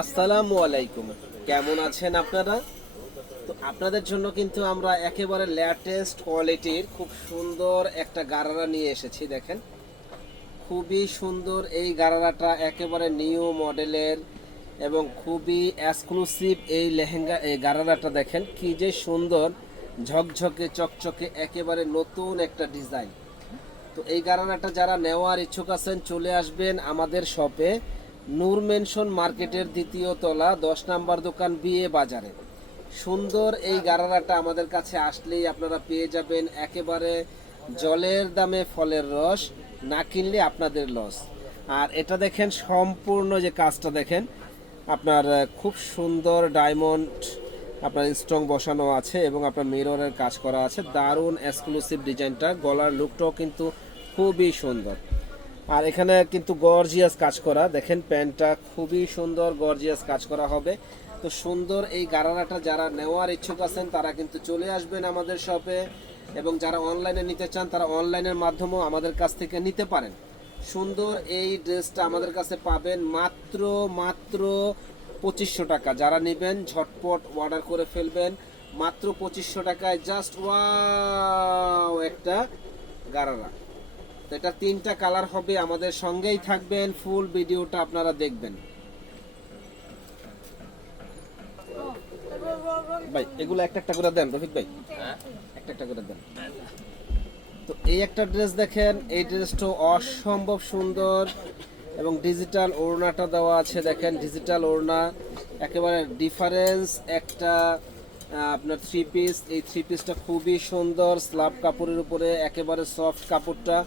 আসসালামু আলাইকুম। কেমন আছেন আপনারা? তো আপনাদের জন্য কিন্তু আমরা একেবারে লেটেস্ট কোয়ালিটির খুব সুন্দর একটা গারারা নিয়ে এসেছি, দেখেন। খুবই সুন্দর এই গারারাটা একেবারে নিউ মডেলের এবং খুবই এক্সক্লুসিভ এই লেহেঙ্গা, এই গারারাটা দেখেন, কি যে সুন্দর, ঝকঝকে, চকচকে, একেবারে নতুন একটা ডিজাইন তো এই গারানাটা যারা নেওয়ার ইচ্ছুক আছেন, চলে আসবেন আমাদের শপে নূর মেনশন মার্কেটের দ্বিতীয় তলা, দশ নাম্বার দোকান বিয়ে বাজারে। সুন্দর এই গারানাটা আমাদের কাছে আসলেই আপনারা পেয়ে যাবেন একেবারে জলের দামে ফলের রস, না কিনলে আপনাদের লস। আর এটা দেখেন সম্পূর্ণ যে কাজটা দেখেন, আপনার খুব সুন্দর ডায়মন্ড, আপনার স্ট্রং বসানো আছে এবং আপনার মিররের কাজ করা আছে। দারুণ এক্সক্লুসিভ ডিজাইনটা, গলার লুকটাও কিন্তু খুবই সুন্দর। আর এখানে কিন্তু গর্জিয়াস কাজ করা। দেখেন প্যান্টটা খুবই সুন্দর গর্জিয়াস কাজ করা হবে। তো সুন্দর এই গারানাটা যারা নেওয়ার ইচ্ছুক আছেন, তারা কিন্তু চলে আসবেন আমাদের শপে। এবং যারা অনলাইনে নিতে চান, তারা অনলাইনের মাধ্যমেও আমাদের কাছ থেকে নিতে পারেন। সুন্দর এই ড্রেসটা আমাদের কাছে পাবেন মাত্র মাত্র পঁচিশশো টাকা। যারা নেবেন, ঝটপট অর্ডার করে ফেলবেন। মাত্র পঁচিশশো টাকায় জাস্ট ওয়াও একটা গারারা তো এটা তিনটা কালার হবে আমাদের সঙ্গেই থাকবেন ফুল ভিডিওটা আপনারা দেখবেন। ভাই এগুলো একটা একটা করে দেন রফিক ভাই। একটা একটা করে দেন। তো এই একটা ড্রেস দেখেন এই ড্রেসটা অসম্ভব সুন্দর এবং ডিজিটাল ওড়নাটা দেওয়া আছে দেখেন ডিজিটাল ওড়না একেবারে ডিফারেন্স একটা আপনার থ্রি পিস এই থ্রি পিসটা খুবই সুন্দর স্লাব কাপড়ের উপরে একেবারে সফট কাপড়টা।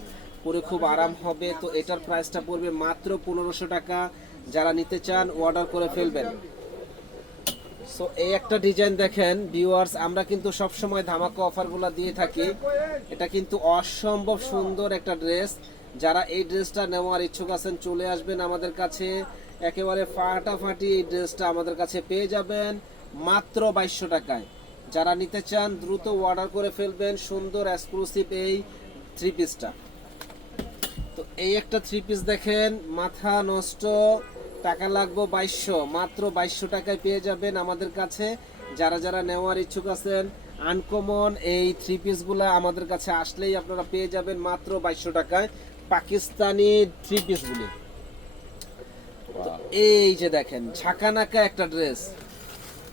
পরে খুব আরাম হবে। তো এটার প্রাইসটা পড়বে মাত্র পনেরোশো টাকা। যারা নিতে চান অর্ডার করে ফেলবেন। সো এই একটা ডিজাইন দেখেন ভিউয়ার্স আমরা কিন্তু সব সময় ধামাকা অফারগুলো দিয়ে থাকি। এটা কিন্তু অসম্ভব সুন্দর একটা ড্রেস যারা এই ড্রেসটা নেওয়ার ইচ্ছুক আছেন, চলে আসবেন আমাদের কাছে। একেবারে ফাটাফাটি এই ড্রেসটা আমাদের কাছে পেয়ে যাবেন মাত্র বাইশশো টাকায়। যারা নিতে চান, দ্রুত অর্ডার করে ফেলবেন। সুন্দর এক্সক্লুসিভ এই থ্রি পিসটা এই একটা থ্রি পিস দেখেন মাথা নষ্ট টাকা লাগবে বাইশশো মাত্র বাইশশো টাকায় পেয়ে যাবেন আমাদের কাছে। যারা যারা নেওয়ার ইচ্ছুক আছেন আনকমন এই থ্রি পিসগুলো আমাদের কাছে আসলেই আপনারা পেয়ে যাবেন মাত্র বাইশশো টাকায় পাকিস্তানি থ্রি পিসগুলি এই যে দেখেন ঝাঁকানাকা একটা ড্রেস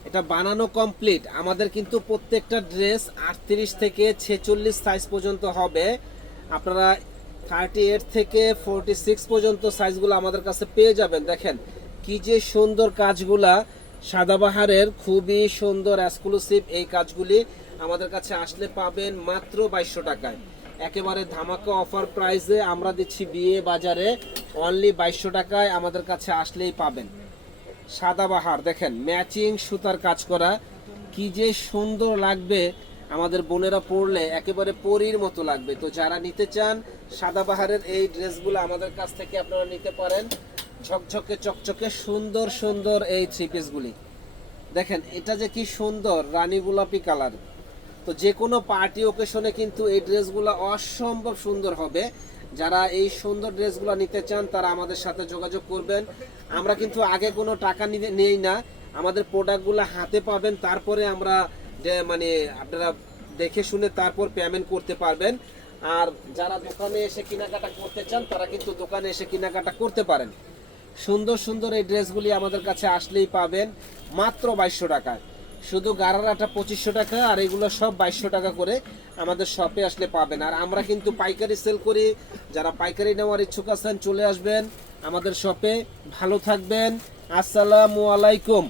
এটা বানানো কমপ্লিট আমাদের কিন্তু প্রত্যেকটা ড্রেস আটত্রিশ থেকে ছেচল্লিশ সাইজ পর্যন্ত হবে। আপনারা থার্টি এইট থেকে ফোরটি সিক্স পর্যন্ত সাইজগুলো আমাদের কাছে পেয়ে যাবেন। দেখেন, কি যে সুন্দর কাজগুলা সাদাবাহারের, খুবই সুন্দর এক্সক্লুসিভ এই কাজগুলি আমাদের কাছে আসলে পাবেন মাত্র বাইশশো টাকায়। একেবারে ধামাকা অফার প্রাইসে আমরা দিচ্ছি বিয়ে বাজারে অনলি বাইশশো টাকায় আমাদের কাছে আসলেই পাবেন। সাদাবাহার, দেখেন ম্যাচিং সুতার কাজ করা, কি যে সুন্দর লাগবে আমাদের বোনেরা পরলে একেবারে পরীর মতো লাগবে। তো যারা নিতে চান সাদাবাহারের এই ড্রেসগুলো আমাদের কাছ থেকে আপনারা নিতে পারেন। ঝকঝকে, চকচকে, সুন্দর সুন্দর এই থ্রি পিসগুলি দেখেন, এটা যে কি সুন্দর, রানী গোলাপি কালার। তো যে কোনো পার্টি ওকেশনে কিন্তু এই ড্রেসগুলো অসম্ভব সুন্দর হবে। যারা এই সুন্দর ড্রেসগুলো নিতে চান, তারা আমাদের সাথে যোগাযোগ করবেন। আমরা কিন্তু আগে কোনো টাকা নিতে নেই না। আমাদের প্রোডাক্টগুলো হাতে পাবেন। তারপরে আমরা মানে আপনারা দেখে শুনে তারপর পেমেন্ট করতে পারবেন। আর যারা দোকানে এসে কেনাকাটা করতে চান, তারা কিন্তু দোকানে এসে কেনাকাটা করতে পারেন। সুন্দর সুন্দর এই ড্রেসগুলি আমাদের কাছে আসলেই পাবেন মাত্র বাইশশো টাকায় শুধু গারারাটা পঁচিশশো টাকা, আর এগুলো সব বাইশশো টাকা করে আমাদের শপে আসলে পাবেন। আর আমরা কিন্তু পাইকারি সেল করি। যারা পাইকারি নেওয়ার ইচ্ছুক আছেন, চলে আসবেন আমাদের শপে ভালো থাকবেন। আসসালামু আলাইকুম।